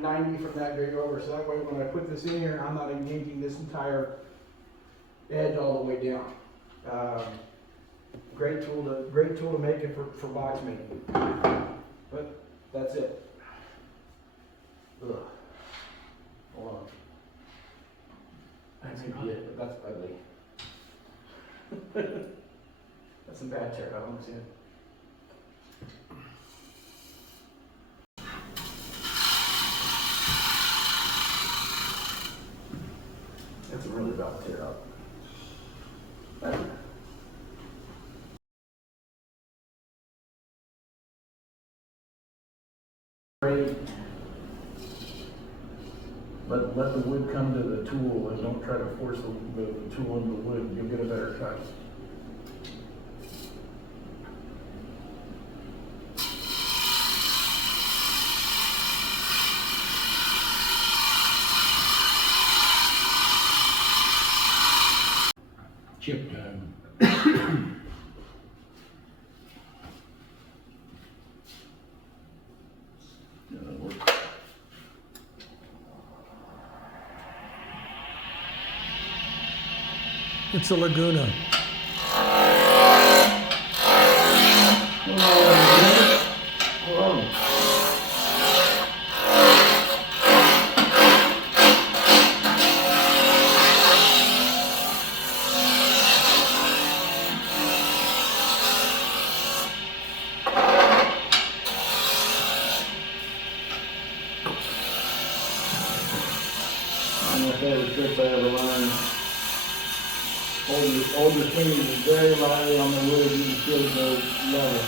90 from that very over, so that way when I put this in here, I'm not engaging this entire edge all the way down. Great tool to make it for box making. But that's it. Ugh. Hold on. That's gonna be it, but that's ugly. That's some bad tear, I don't see it. That's a really bad tear up. Great. Let the wood come to the tool and don't try to force the tool into the wood. You'll get a better cut. Chip time. It's a Laguna. One of my favorite tricks I ever learned. Hold your fingers very lightly on the wood, you can feel it go level.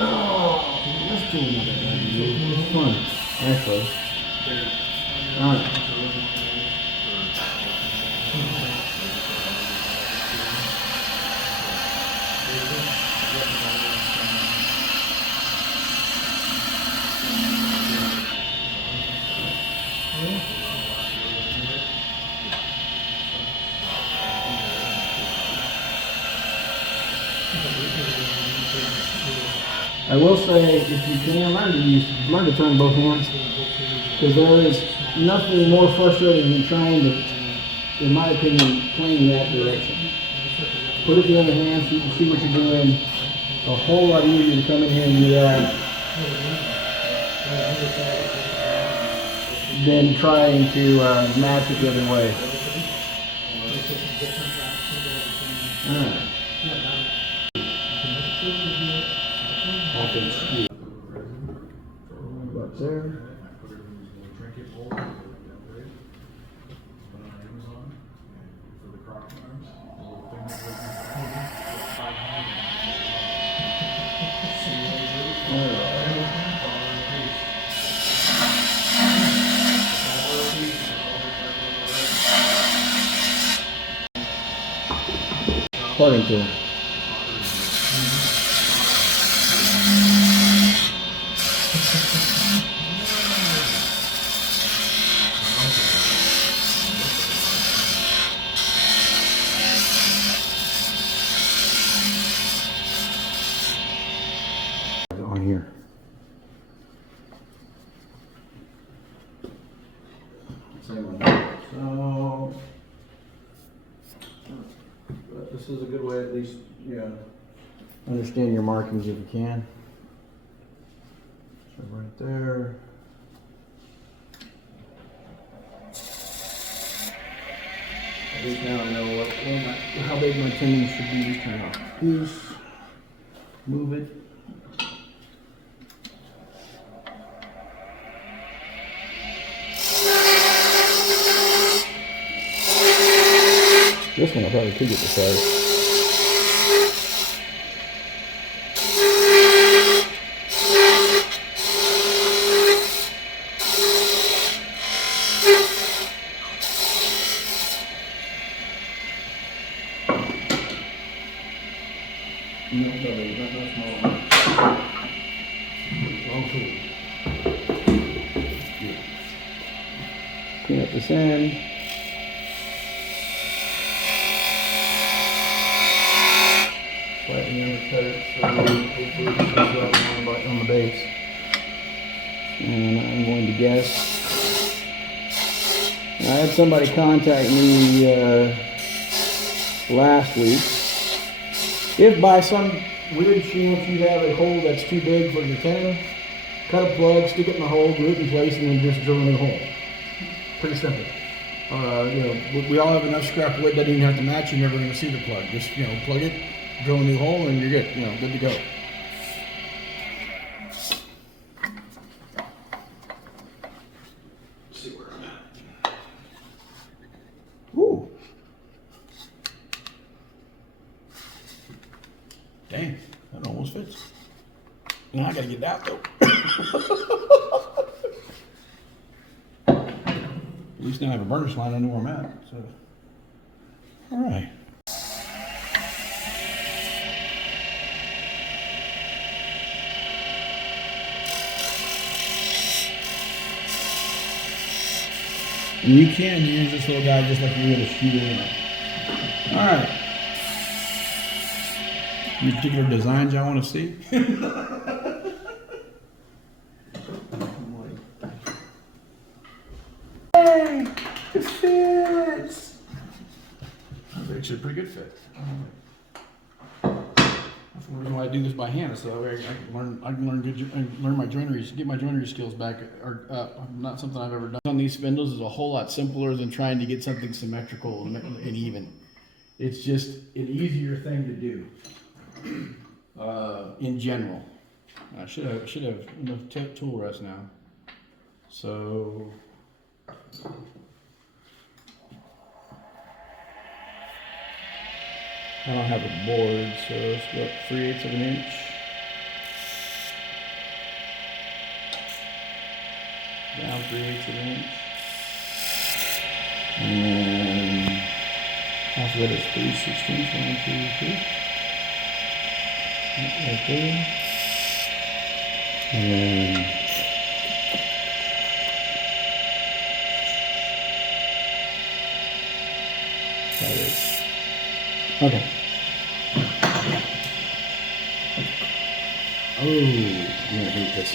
Oh, let's do it. It's fun, actually. All right. I will say, if you can, learn to turn both hands, because there is nothing more frustrating than trying to, in my opinion, playing that direction. Put it the other hand so you can see what you're doing. A whole lot easier to come in here and do that than trying to match it the other way. All right. Up there. Parting tool. On here. Same one. So, but this is a good way, at least, understand your markings if you can. So right there. At least now I know how big my tendons should be. Just turn off the piece, move it. probably could get the size. No, probably not that small. Long tool. Clean up this end. Slightly undercut it so hopefully it can right on the base. And I'm going to guess. I had somebody contact me last week. If by some weird chance you have a hole that's too big for your tenor, cut a plug, stick it in the hole, glue it in place, and then just drill a new hole. Pretty simple. You know, we all have enough scrap wood that doesn't even have to match. You're never going to see the plug. Just, you know, plug it, drill a new hole, and you're good. You know, good to go. See where I'm at. Woo. Dang, that almost fits. Now I gotta get it out though. At least now I have a burnish line, I know where I'm at. So, all right. And you can use this little guy just like you would a shoe anyway. All right. Any particular designs y'all want to see? Hey, it fits. That's actually a pretty good fit. That's the reason why I do this by hand, so that way I can learn my joinery, get my joinery skills back, or not something I've ever done. On these spindles is a whole lot simpler than trying to get something symmetrical and even. It's just an easier thing to do. In general, I should have enough tool rest now. So I don't have a board, so let's go up 3/8 of an inch. Down 3/8 of an inch. And then half of that is 3/16. 1, 2, 3. Right there. And then okay. Oh, I'm gonna hate this.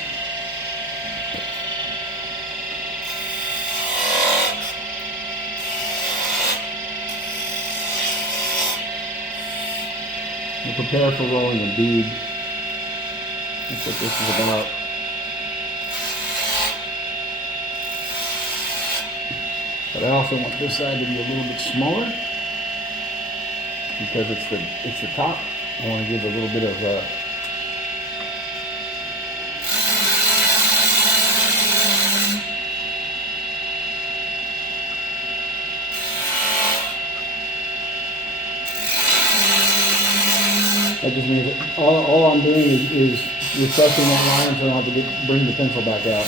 We'll prepare for rolling the bead. That's what this is about. But I also want this side to be a little bit smaller because it's the top. I want to give a little bit of that just means that all I'm doing is refreshing that line so I don't have to bring the pencil back out.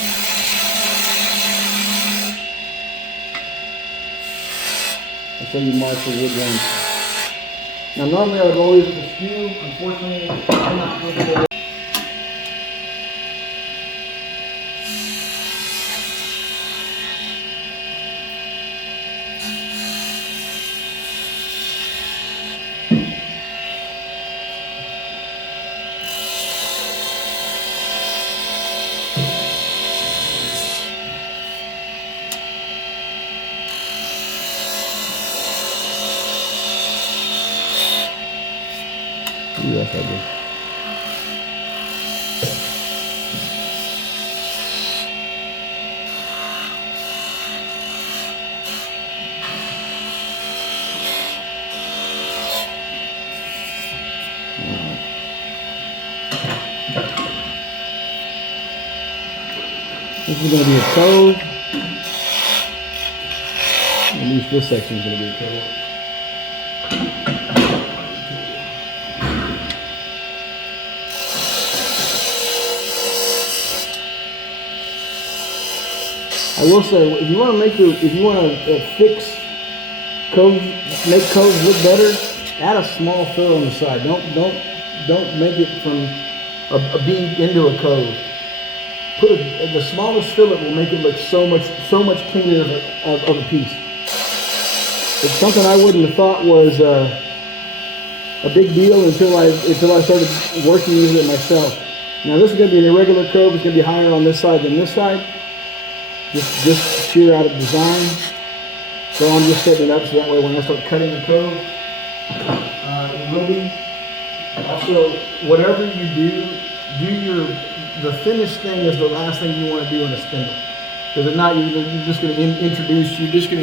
That's how you mark the wood ones. Now normally I would always with the skew. Unfortunately, I'm not with it. Yes, I do. This is going to be a toe. At least this section is going to be a toe. I will say, if you want to fix coves, make coves look better, add a small fill on the side. Don't make it from a bead into a cove. The smallest fillet will make it look so much cleaner of a piece. It's something I wouldn't have thought was a big deal until I started working with it myself. Now this is going to be an irregular cove. It's going to be higher on this side than this side. Just sheer out of design. So I'm just setting it up so that way when I start cutting the cove, it will be. Also, whatever you do the thinnest thing is the last thing you want to do in a spindle. Because if not, you're just going to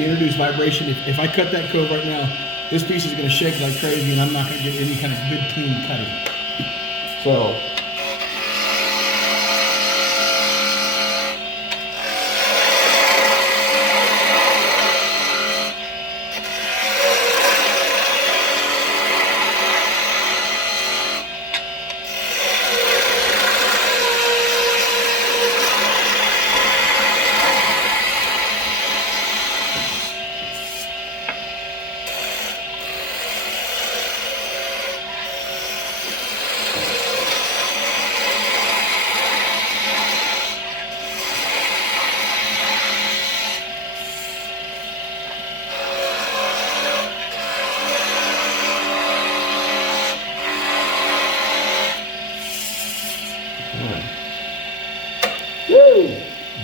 introduce vibration. If I cut that cove right now, this piece is going to shake like crazy, and I'm not going to get any kind of good clean cutting. So.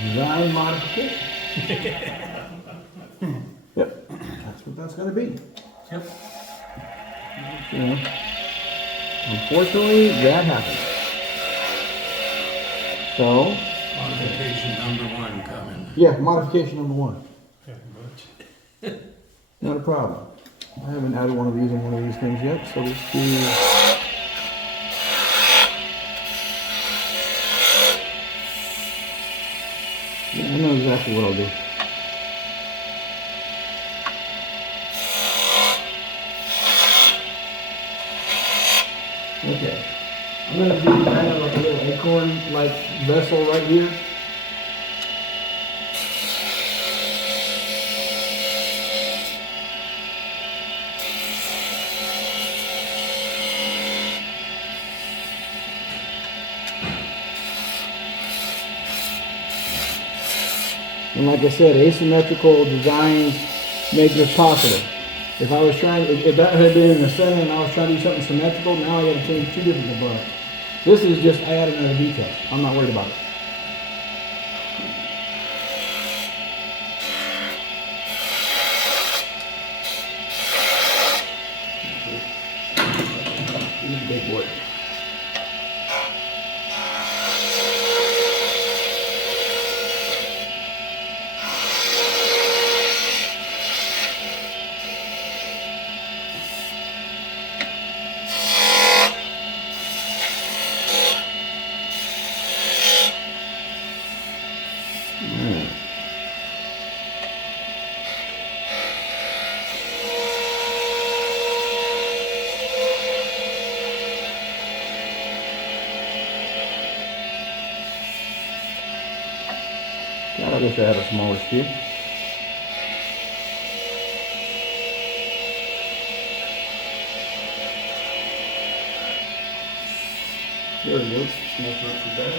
Design modification. Yep, that's what that's going to be. Yep. You know, unfortunately, that happened. So. Modification number 1 coming. Yeah, modification number 1. Yeah, Not a problem. I haven't added one of these in one of these things yet, so let's do. Yeah, I know exactly what I'll do. Okay. I'm going to do kind of like a little acorn-like vessel right here. And like I said, asymmetrical designs make this possible. If that had been in the center and I was trying to do something symmetrical, now I got to change 2 different components. This is just, I add another detail. I'm not worried about it. Big boy. God, I wish I had a smaller skew. There it goes. That's not too bad.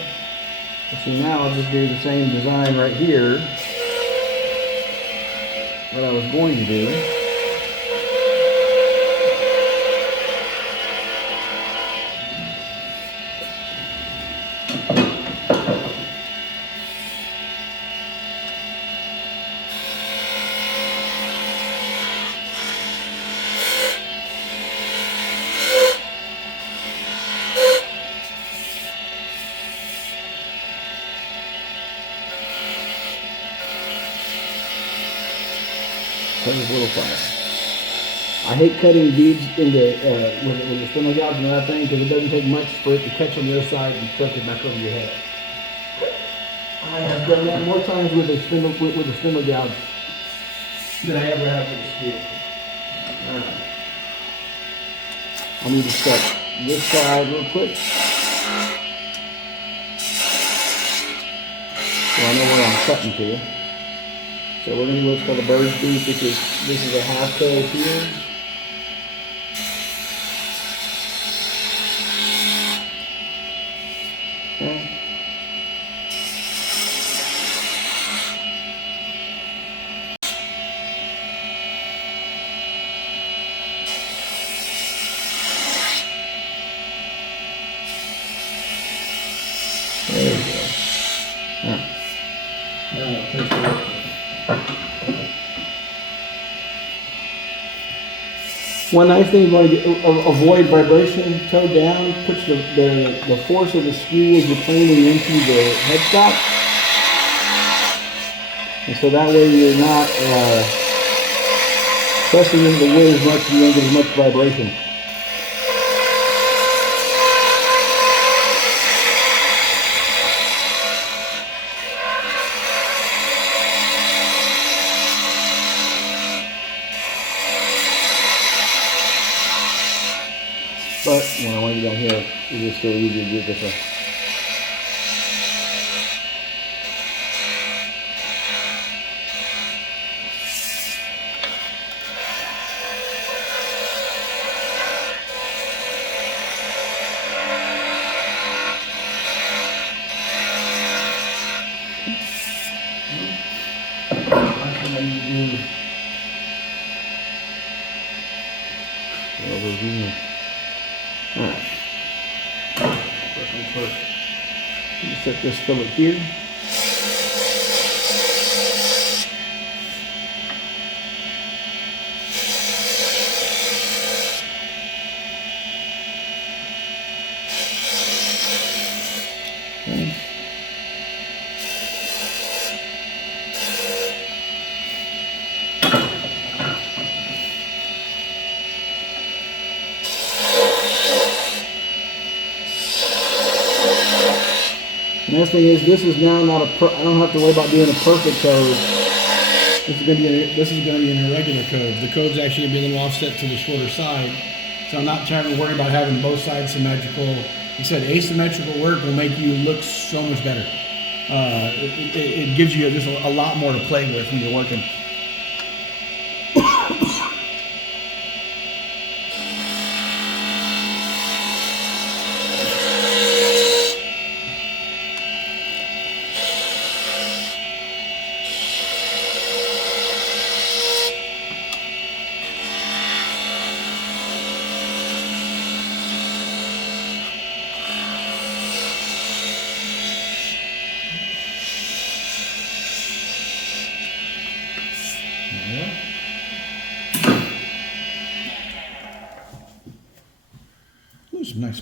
So now I'll just do the same design right here that I was going to do. Cut his little fire. I hate cutting beads into with the spindle gouge and that thing because it doesn't take much for it to catch on the other side and tuck it back over your head. I have done that more times with the spindle gouge than I ever have with the skew. I need to cut this side real quick so I know where I'm cutting to. So we're gonna do what's called a bird's beat. This is a half cove here. Okay. There we go. All right. Now, place the work. One nice thing you want to avoid vibration, toe down, puts the force of the screw as you're planing into the headstock. And so that way you're not pressing into the wood as much, you don't get as much vibration. But when I want to get down here, it's just so easy to do it this way. Alright. First things first. Set this fillet here. Okay. The next thing is, this is now not I don't have to worry about doing a perfect cove. This is going to be an irregular cove. The cove's actually going to be a little offset to the shorter side, so I'm not trying to worry about having both sides symmetrical. Like I said, asymmetrical work will make you look so much better. It gives you just a lot more to play with when you're working. Ooh, some nice